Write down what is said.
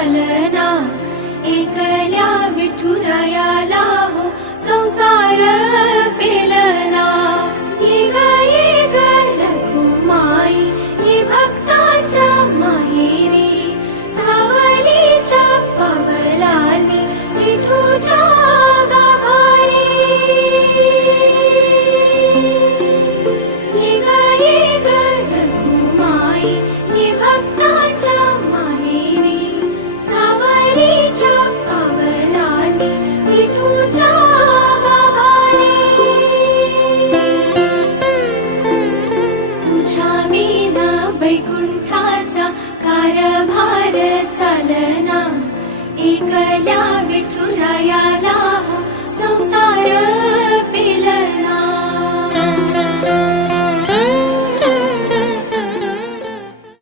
चालना, एकल्या विठुरायाला हो संसार पेलना। ये ग रखुमाई ये भक्ताच्या माहेरी, सावलीच्या पावलांनी विठूच्या गाभारी। ये ग रखुमाई ये भक्ताच्या माहेरी, सावलीच्या पावलांनी विठूच्या गाभारी। तुझ्या विना वैकुंठाचा कारभार चालना, एकल्या विठुरायाला